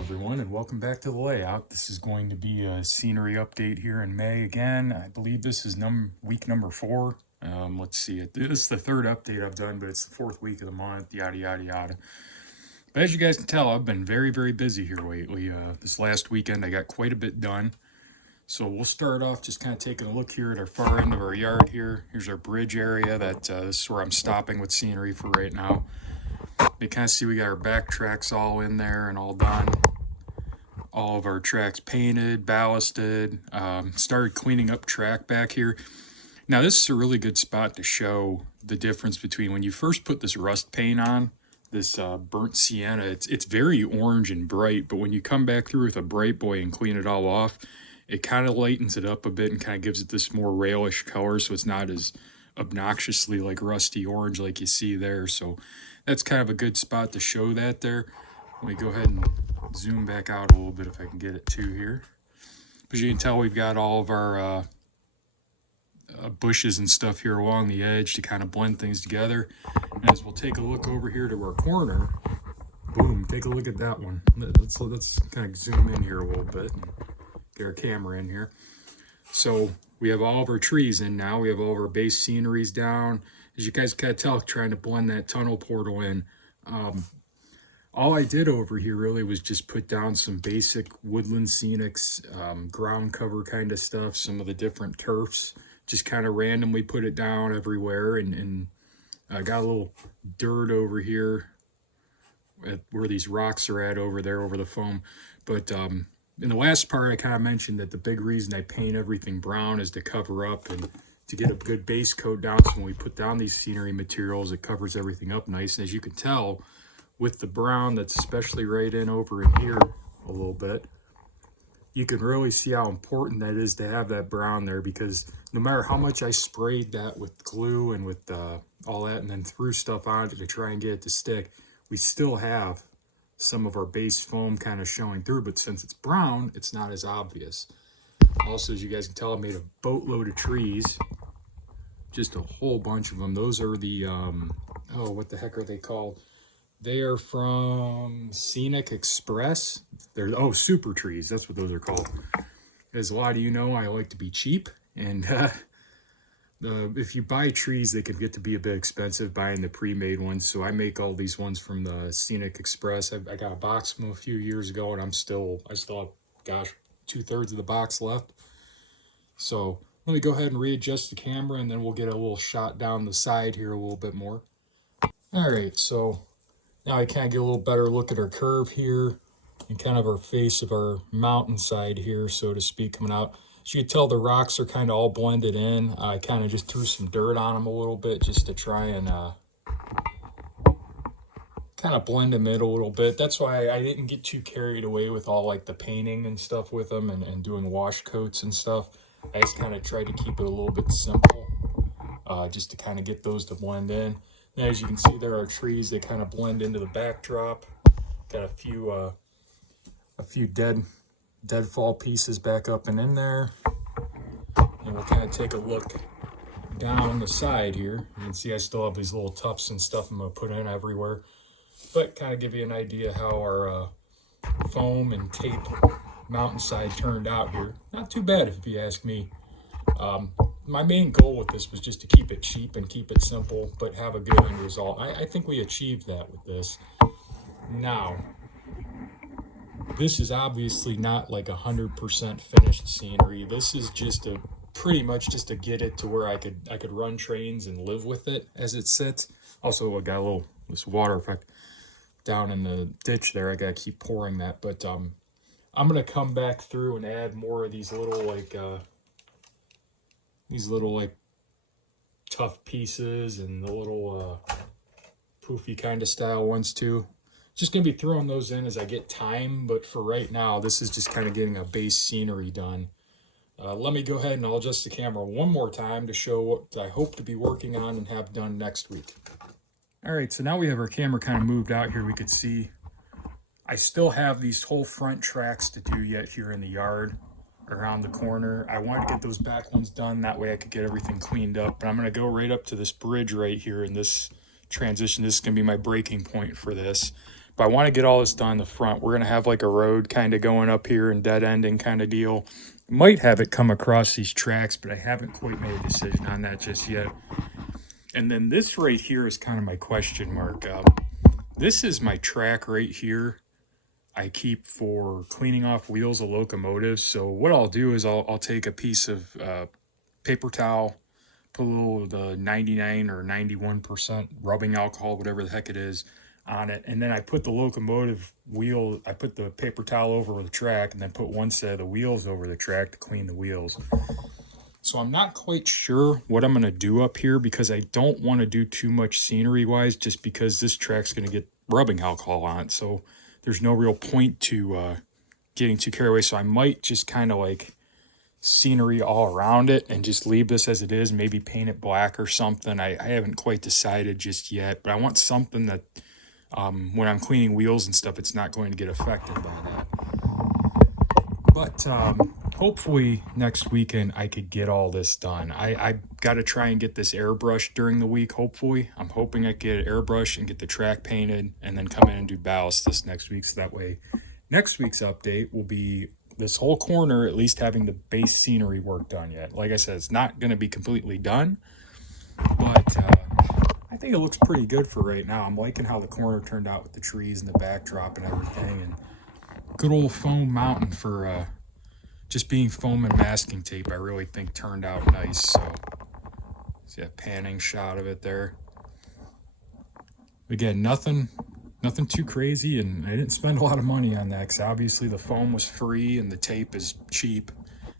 everyone, and welcome back to the layout. This is going to be a scenery update here in May again. I believe this is week number 4. Let's see, this is the third update I've done, but it's the 4th week of the month, yada yada yada. But as you guys can tell, I've been very busy here lately. This last weekend I got quite a bit done. So we'll start off just kind of taking a look here at our far end of our yard here. Here's our bridge area. This is where I'm stopping with scenery for right now. You kind of see we got our back tracks all in there and all done. All of our tracks painted, ballasted, started cleaning up track back here. Now this is a really good spot to show the difference between when you first put this rust paint on, this burnt sienna, it's very orange and bright, but when you come back through with a bright boy and clean it all off, it kind of lightens it up a bit and kind of gives it this more railish color, so it's not as obnoxiously like rusty orange like you see there. So that's kind of a good spot to show that there. Let me go ahead and zoom back out a little bit if I can get it to here. As you can tell, we've got all of our bushes and stuff here along the edge to kind of blend things together. And as we'll take a look over here to our corner, boom, take a look at that one. Let's kind of zoom in here a little bit and get our camera in here. So we have all of our trees in now. We have all of our base sceneries down. As you guys can tell, trying to blend that tunnel portal in. All I did over here really was just put down some basic woodland scenics, ground cover kind of stuff, some of the different turfs, just kind of randomly put it down everywhere, and I got a little dirt over here at where these rocks are at over there over the foam. But in the last part I kind of mentioned that the big reason I paint everything brown is to cover up and to get a good base coat down, so when we put down these scenery materials it covers everything up nice. And as you can tell, with the brown that's especially right in over in here a little bit, you can really see how important that is to have that brown there, because no matter how much I sprayed that with glue and with all that and then threw stuff on it to try and get it to stick, we still have some of our base foam kind of showing through, but since it's brown, it's not as obvious. Also, as you guys can tell, I made a boatload of trees, just a whole bunch of them. Those are the, oh, what the heck are they called? They are from Scenic Express. They're, oh, super trees. That's what those are called. As a lot of you know, I like to be cheap. And if you buy trees, they can get to be a bit expensive buying the pre-made ones. So I make all these ones from the Scenic Express. I got a box from a few years ago, and I still have, gosh, 2/3 of the box left. So let me go ahead and readjust the camera, and then we'll get a little shot down the side here a little bit more. All right, so now I kind of get a little better look at our curve here and kind of our face of our mountainside here, so to speak, coming out. As you can tell, the rocks are kind of all blended in. I kind of just threw some dirt on them a little bit just to try and kind of blend them in a little bit. That's why I didn't get too carried away with all like the painting and stuff with them and doing wash coats and stuff. I just kind of tried to keep it a little bit simple, just to kind of get those to blend in. And as you can see, there are trees that kind of blend into the backdrop. Got a few deadfall pieces back up and in there. And we'll kind of take a look down the side here. You can see I still have these little tufts and stuff I'm going to put in everywhere. But kind of give you an idea how our foam and tape mountainside turned out here. Not too bad if you ask me. My main goal with this was just to keep it cheap and keep it simple, but have a good end result. I think we achieved that with this. Now, this is obviously not like 100% finished scenery. This is just pretty much just to get it to where I could run trains and live with it as it sits. Also, I got this water effect down in the ditch there. I gotta keep pouring that, but I'm gonna come back through and add more of these little like tough pieces and the little poofy kind of style ones too. Just gonna be throwing those in as I get time, but for right now, this is just kind of getting a base scenery done. Let me go ahead and I'll adjust the camera one more time to show what I hope to be working on and have done next week. All right, so now we have our camera kind of moved out here. We could see I still have these whole front tracks to do yet here in the yard around the corner. I wanted to get those back ones done, that way I could get everything cleaned up. But I'm going to go right up to this bridge right here in this transition. This is going to be my breaking point for this. But I want to get all this done in the front. We're going to have like a road kind of going up here and dead ending kind of deal. Might have it come across these tracks, but I haven't quite made a decision on that just yet. And then this right here is kind of my question mark. This is my track right here I keep for cleaning off wheels of locomotives. So what I'll do is I'll take a piece of paper towel, put a little of the 99 or 91% rubbing alcohol, whatever the heck it is, on it. And then I put the locomotive wheel, I put the paper towel over the track and then put one set of the wheels over the track to clean the wheels. So I'm not quite sure what I'm going to do up here because I don't want to do too much scenery wise just because this track's going to get rubbing alcohol on it. So there's no real point to getting too carried away. So I might just kind of like scenery all around it and just leave this as it is, maybe paint it black or something. I haven't quite decided just yet, but I want something that when I'm cleaning wheels and stuff, it's not going to get affected by that. But hopefully next weekend I could get all this done. I got to try and get this airbrushed during the week, hopefully. I'm hoping I get it airbrushed and get the track painted and then come in and do ballast this next week. So that way next week's update will be this whole corner at least having the base scenery work done yet. Like I said, it's not going to be completely done, but I think it looks pretty good for right now. I'm liking how the corner turned out with the trees and the backdrop and everything. And good old foam mountain for just being foam and masking tape, I really think turned out nice. So see a panning shot of it there. Again, nothing too crazy, and I didn't spend a lot of money on that because obviously the foam was free and the tape is cheap.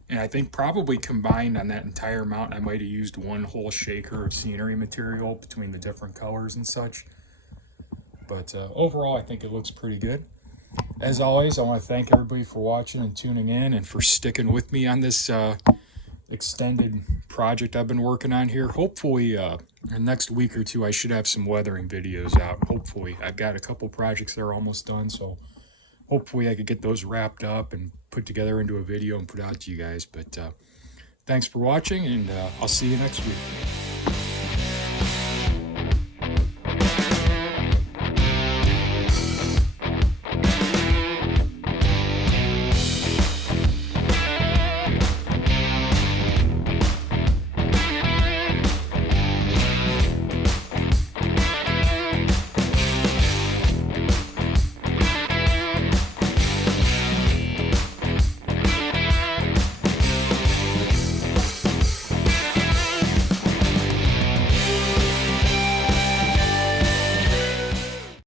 And I think probably combined on that entire mountain, I might have used one whole shaker of scenery material between the different colors and such. But overall, I think it looks pretty good. As always, I want to thank everybody for watching and tuning in and for sticking with me on this extended project I've been working on here. Hopefully, in the next week or two, I should have some weathering videos out. Hopefully, I've got a couple projects that are almost done, so hopefully I could get those wrapped up and put together into a video and put out to you guys. But thanks for watching, and I'll see you next week.